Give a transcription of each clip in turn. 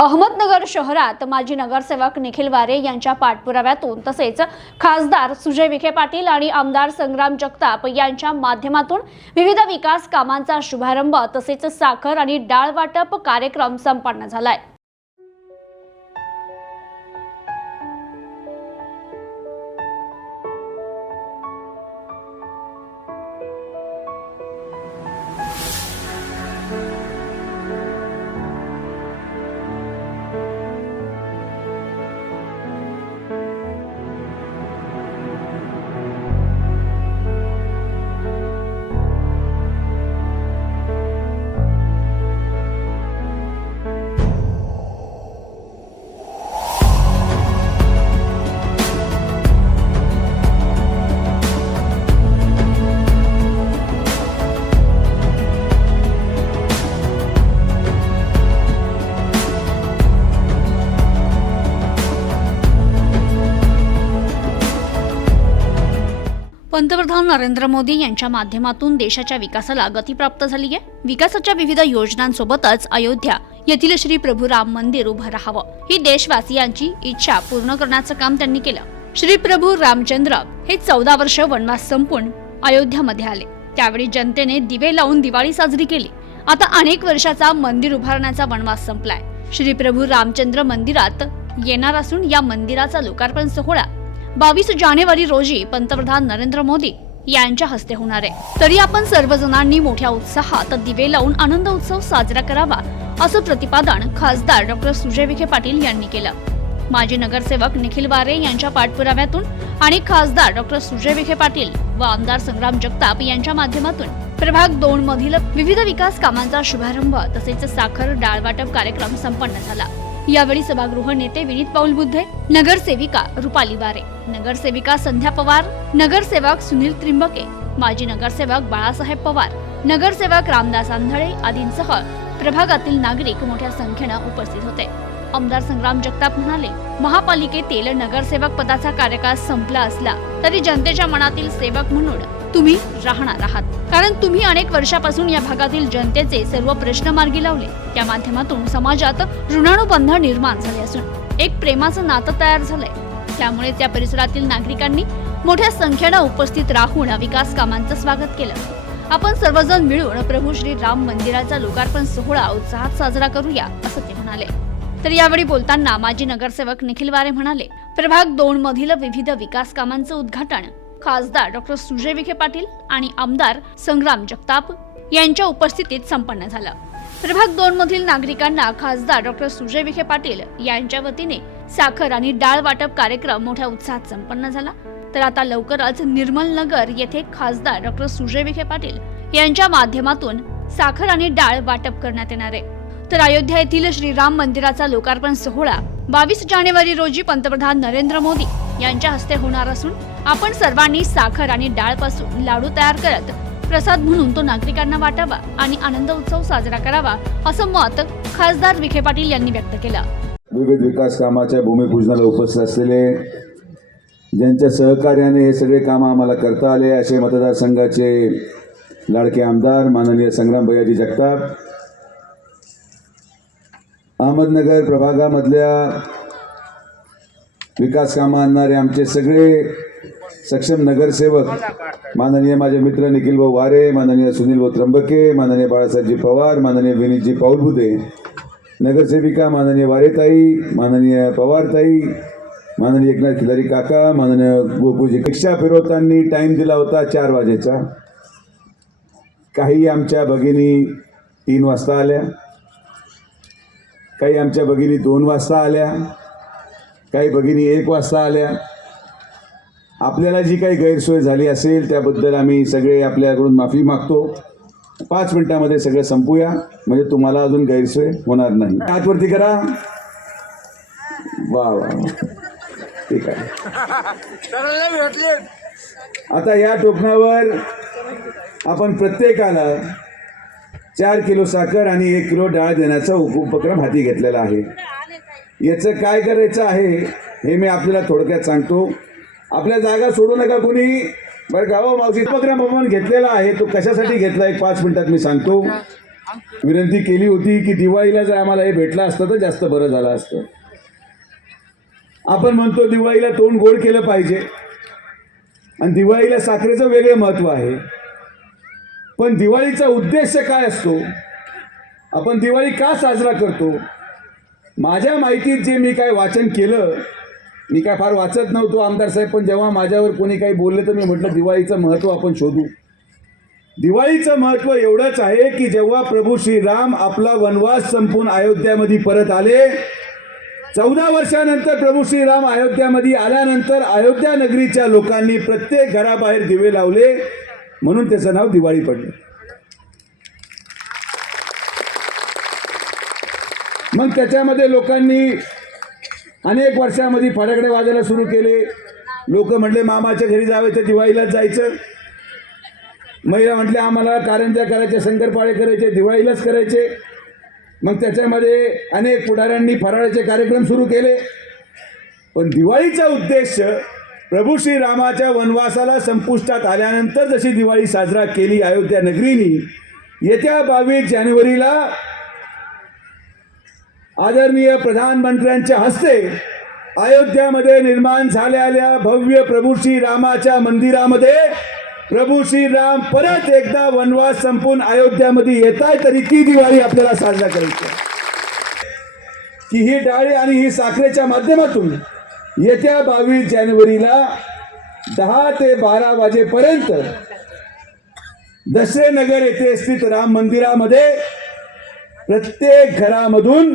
अहमदनगर शहरात माजी नगरसेवक निखिल वारे यांच्या पाठपुराव्यातून तसेच खासदार सुजय विखे पाटील आणि आमदार संग्राम जगताप यांच्या माध्यमातून विविध विकास कामांचा शुभारंभ तसेच साखर आणि डाळ वाटप कार्यक्रम संपन्न झालाय. पंतप्रधान नरेंद्र मोदी यांच्या माध्यमातून देशाच्या विकासाला गती प्राप्त झाली आहे. विकासाच्या विविध योजनांसोबतच अयोध्या येथील श्री प्रभू राम मंदिर उभं राहावं. ही देशवासियांची इच्छा पूर्ण करण्याचं काम त्यांनी केलं. श्री प्रभू रामचंद्र हे चौदा वर्ष वनवास संपून अयोध्यामध्ये आले. त्यावेळी जनतेने दिवे लावून दिवाळी साजरी केली. आता अनेक वर्षाचा मंदिर उभारण्याचा वनवास संपलाय. श्री प्रभू रामचंद्र मंदिरात येणार असून या मंदिराचा लोकार्पण सोहळा बावीस जानेवारी रोजी पंतप्रधान नरेंद्र मोदी यांच्या हस्ते होणार आहे. तरी आपण सर्वजणांनी मोठ्या उत्साहात दिवे लावून आनंद उत्सव साजरा करावा असं प्रतिपादन खासदार डॉक्टर सुजय विखे पाटील यांनी केलं. माजी नगरसेवक निखिल वारे यांच्या पाठपुराव्यातून आणि खासदार डॉक्टर सुजय विखे पाटील व आमदार संग्राम जगताप यांच्या माध्यमातून प्रभाग दोन मधील विविध विकास कामांचा शुभारंभ तसेच साखर डाळ वाटप कार्यक्रम संपन्न झाला. यावेळी सभागृह नेते विनीत पाऊल बुद्धे नगरसेविका रुपाली वारे नगरसेविका संध्या पवार नगरसेवक सुनील त्रिंबके माजी नगरसेवक बाळासाहेब पवार नगरसेवक रामदास आंधळे आदींसह प्रभागातील नागरिक मोठ्या संख्येनं उपस्थित होते. आमदार संग्राम जगताप म्हणाले महापालिकेतील नगरसेवक पदाचा कार्यकाळ संपला असला तरी जनतेच्या मनातील सेवक म्हणून तुम्ही राहणार आहात. कारण तुम्ही अनेक वर्षापासून या भागातील जनतेचे सर्व प्रश्न मार्गी लावले. त्या माध्यमातून समाजात ऋणानुबंध निर्माण झाले असून एक प्रेमाचं नातं तयार झालंय. त्यामुळे त्या परिसरातील नागरिकांनी मोठ्या संख्येनं उपस्थित राहून विकास कामांचं स्वागत केलं. आपण सर्वजण मिळून प्रभू श्री राम मंदिराचा लोकार्पण सोहळा उत्साहात साजरा करूया असं ते म्हणाले. तर यावेळी बोलताना माजी नगरसेवक निखिल वारे म्हणाले प्रभाग दोन मधील विविध विकास कामांचं उद्घाटन खासदार डॉक्टर सुजय विखे पाटील आणि आमदार संग्राम जगताप यांच्या उपस्थितीत संपन्न झालं. प्रभाग दोन मधील नागरिकांना खासदार डॉक्टर सुजय विखे पाटील यांच्या वतीने साखर आणि डाळ वाटप कार्यक्रम मोठ्या उत्साहात संपन्न झाला. तर आता लवकरच निर्मल नगर येथे खासदार डॉक्टर सुजय विखे पाटील यांच्या माध्यमातून साखर आणि डाळ वाटप करण्यात येणार आहे. तर अयोध्या येथील श्रीराम मंदिराचा लोकार्पण सोहळा बावीस जानेवारी रोजी पंतप्रधान नरेंद्र मोदी यांच्या हस्ते होणार असून आपण सर्वांनी साखर आणि डाळपासून लाडू तयार करत प्रसाद म्हणून तो नागरिकांना वाटावा आणि आनंद उत्सव साजरा करावा असं मत खासदार विखे पाटील यांनी व्यक्त केलं. विविध विकास कामाच्या भूमिपूजनाला उपस्थित असलेले ज्यांच्या सहकार्याने हे सगळे कामं आम्हाला करता आले असे मतदारसंघाचे लाडके आमदार माननीय संग्राम भैयाजी जगताप अहमदनगर प्रभागामधल्या विकास कामं आणणारे आमचे सगळे सक्षम नगरसेवक. माननीय माझे मित्र निखिल भाऊ वारे माननीय सुनील भाऊ त्र्यंबके माननीय बाळासाहेबजी पवार माननीय विनीतजी पाऊलबुदे नगरसेविका माननीय वारेताई माननीय पवारताई माननीय एकनाथ खिलारी काका माननीय गोपूजी रिक्षा फिरवताना टाईम दिला होता चार वाजेचा. काही आमच्या भगिनी तीन वाजता आल्या. काही आमच्या भगिनी दोन वाजता आल्या. काही भगिनी एक वाजता आल्या. आपल्याला जी काही गैरसोय झाली असेल त्याबद्दल आम्ही सगळे आपल्याकडून माफी मागतो. पाच मिनिटामध्ये सगळं संपूया. म्हणजे तुम्हाला अजून गैरसोय होणार नाही. हातवरती करा. वा वा ठीक आहे. आता या टोपणावर आपण प्रत्येकाला चार किलो साखर आणि एक किलो डाळ देण्याचा उपक्रम हाती घेतलेला आहे. याचं काय करायचं आहे हे मी आपल्याला थोडक्यात सांगतो. आपल्या जागा सोडू नका कोणी. बरं का हो मावशी उपक्रम आपण घेतलेला आहे. तो कशासाठी घेतला एक पाच मिनिटात मी सांगतो. विनंती केली होती की दिवाळीला जर आम्हाला हे भेटलं असतं तर जास्त बरं झालं असतं. आपण म्हणतो दिवाळीला तोंड गोड केलं पाहिजे. आणि दिवाळीला साखरेचं वेगळं महत्त्व आहे. पण दिवाळीचा उद्देश काय असतो? आपण दिवाळी का साजरा करतो? माझ्या माहितीत जे मी काय वाचन केलं मी काय फार वाचत नव्हतो आमदार साहेब पण जेव्हा माझ्यावर कोणी काही बोलले तर मी म्हटलं दिवाळीचं महत्त्व आपण शोधू. दिवाळीचं महत्त्व एवढंच आहे की जेव्हा प्रभू श्रीराम आपला वनवास संपून अयोध्यामध्ये परत आले चौदा वर्षानंतर प्रभू श्रीराम अयोध्यामध्ये आल्यानंतर अयोध्या नगरीच्या लोकांनी प्रत्येक घराबाहेर दिवे लावले म्हणून त्याचं नाव दिवाळी पडलं. मग त्याच्यामध्ये लोकांनी अनेक वर्षामध्ये फटाकडे वाजायला सुरू केले. लोक म्हटले मामाच्या घरी जावे तर दिवाळीलाच जायचं. महिला म्हटल्या आम्हाला कारंजा करायचे शंकरपाळे करायचे दिवाळीलाच करायचे. मग त्याच्यामध्ये अनेक पुढाऱ्यांनी फराळाचे कार्यक्रम सुरू केले. पण दिवाळीचा उद्देश प्रभू श्रीरामाच्या वनवासाला संपुष्टात आल्यानंतर जशी दिवाळी साजरा केली अयोध्या नगरीनी येत्या बावीस जानेवारीला आदरणीय प्रधानमंत्र्यांच्या हस्ते अयोध्यामध्ये निर्माण झालेल्या भव्य प्रभू श्रीरामाच्या मंदिरामध्ये प्रभू श्रीराम परत एकदा वनवास संपून अयोध्यामध्ये येत आहे तरी ती दिवाळी आपल्याला साजरा करायची की ही डाळी आणि ही साखरेच्या माध्यमातून येत्या बावीस जानेवारीला दहा ते बारा वाजेपर्यंत दसरेनगर येथे स्थित राम मंदिरामध्ये प्रत्येक घरामधून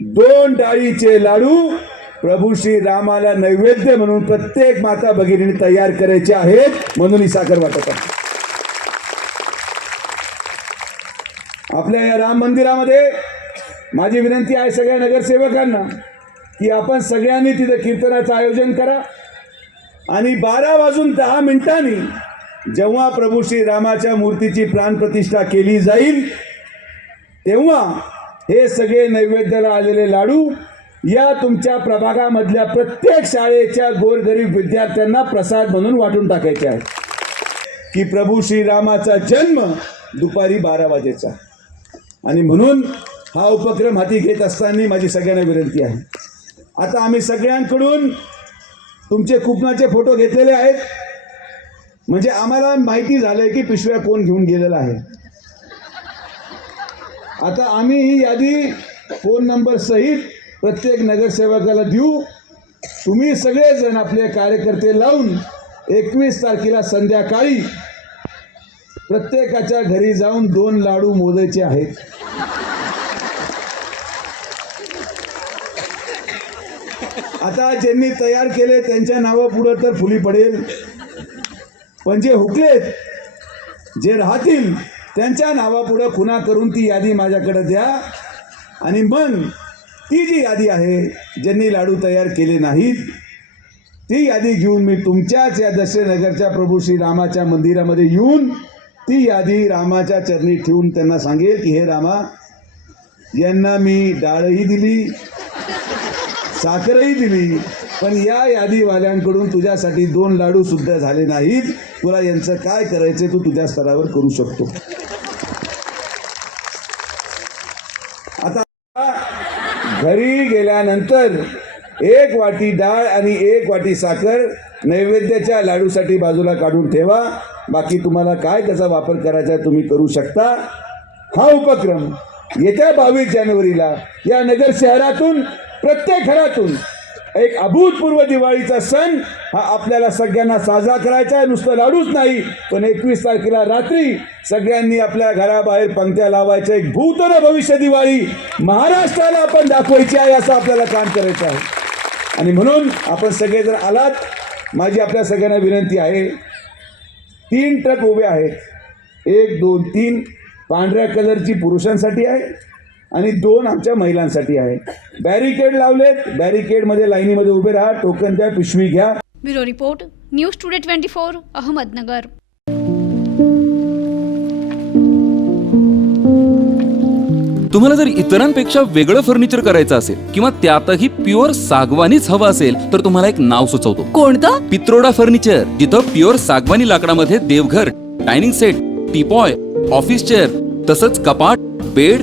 दोन डाळीचे लाडू प्रभू श्री रामाला नैवेद्य म्हणून प्रत्येक माता भगिनी तयार करायचे आहेत म्हणून ही साखर वाटत आहे. आपल्या या राम मंदिरामध्ये माझी विनंती आहे सगळ्या नगरसेवकांना की आपण सगळ्यांनी तिथं कीर्तनाचं आयोजन करा. आणि बारा वाजून दहा मिनिटांनी जेव्हा प्रभू श्री रामाच्या मूर्तीची प्राणप्रतिष्ठा केली जाईल तेव्हा हे सगळे नैवेद्याला आलेले लाडू या तुमच्या प्रभागामधल्या प्रत्येक शाळेच्या गोरगरीब विद्यार्थ्यांना प्रसाद म्हणून वाटून टाकायचे आहे. की प्रभू श्रीरामाचा जन्म दुपारी बारा वाजेचा. आणि म्हणून हा उपक्रम हाती घेत असताना माझी सगळ्यांना विनंती आहे. आता आम्ही सगळ्यांकडून तुमचे कुपनाचे फोटो घेतलेले आहेत. म्हणजे आम्हाला माहिती झालंय की पिशव्या कोण घेऊन गेलेला आहे. आता आम्ही ही यादी फोन नंबर सहित प्रत्येक नगरसेवकाला देऊ. तुम्ही सगळेजण आपले कार्यकर्ते लावून एकवीस तारखेला संध्याकाळी प्रत्येकाच्या घरी जाऊन दोन लाडू मोदायचे आहेत. आता ज्यांनी तयार केले त्यांच्या नावापुढं तर फुली पडेल. पण जे हुकलेत जे राहतील त्यांच्या नावापुढं खुना करून ती यादी माझ्याकडे द्या. आणि मग ती जी यादी आहे ज्यांनी लाडू तयार केले नाहीत ती यादी घेऊन मी तुमच्याच या दशरनगरच्या प्रभू श्री रामाच्या मंदिरामध्ये येऊन ती यादी रामाच्या चरणी ठेवून त्यांना सांगेल की हे रामा यांना मी डाळही दिली साखरही दिली. पण या यादीवाल्यांकडून तुझ्यासाठी दोन लाडू सुद्धा झाले नाहीत. तुला यांचं काय करायचं तू तुझ्या स्तरावर करू शकतो. आता घरी गेल्यानंतर एक वाटी डाळ आणि एक वाटी साखर नैवेद्याच्या लाडूसाठी बाजूला काढून ठेवा. बाकी तुम्हाला काय त्याचा वापर करायचा तुम्ही करू शकता. हा उपक्रम येत्या बावीस जानेवारीला या नगर शहरातून प्रत्येक घरातून एक अभूतपूर्व दिवाळीचा सण हा आपल्याला सगळ्यांना साजरा करायचा आहे. नुसतं लाडूच नाही पण एकवीस तारखेला रात्री सगळ्यांनी आपल्या घराबाहेर पंक्त्या लावायच्या. एक भूतन भविष्य दिवाळी महाराष्ट्राला आपण दाखवायची आहे असं आपल्याला काम करायचं आहे. आणि म्हणून आपण सगळे जर आलात माझी आपल्या सगळ्यांना विनंती आहे तीन ट्रक उभे आहेत. एक दोन तीन पांढऱ्या कलरची पुरुषांसाठी आहे आणि दोन आमच्या महिलांसाठी आहे. बॅरिकेड लावलेत. बॅरिकेडमध्ये लाईनीमध्ये उभे राहा. टोकन द्या पिशवी घ्या. Bureau report news today twenty four Ahmednagar. तुम्हाला जर इतरांपेक्षा वेगळं फर्निचर करायचं असेल किंवा त्यातही प्युअर सागवानीच हवं असेल तर तुम्हाला एक नाव सुचवतो. कोणतं? पित्रोडा फर्निचर जिथं प्युअर सागवानी लाकडामध्ये देवघर dining set teapoy office chair तसंच कपाट bed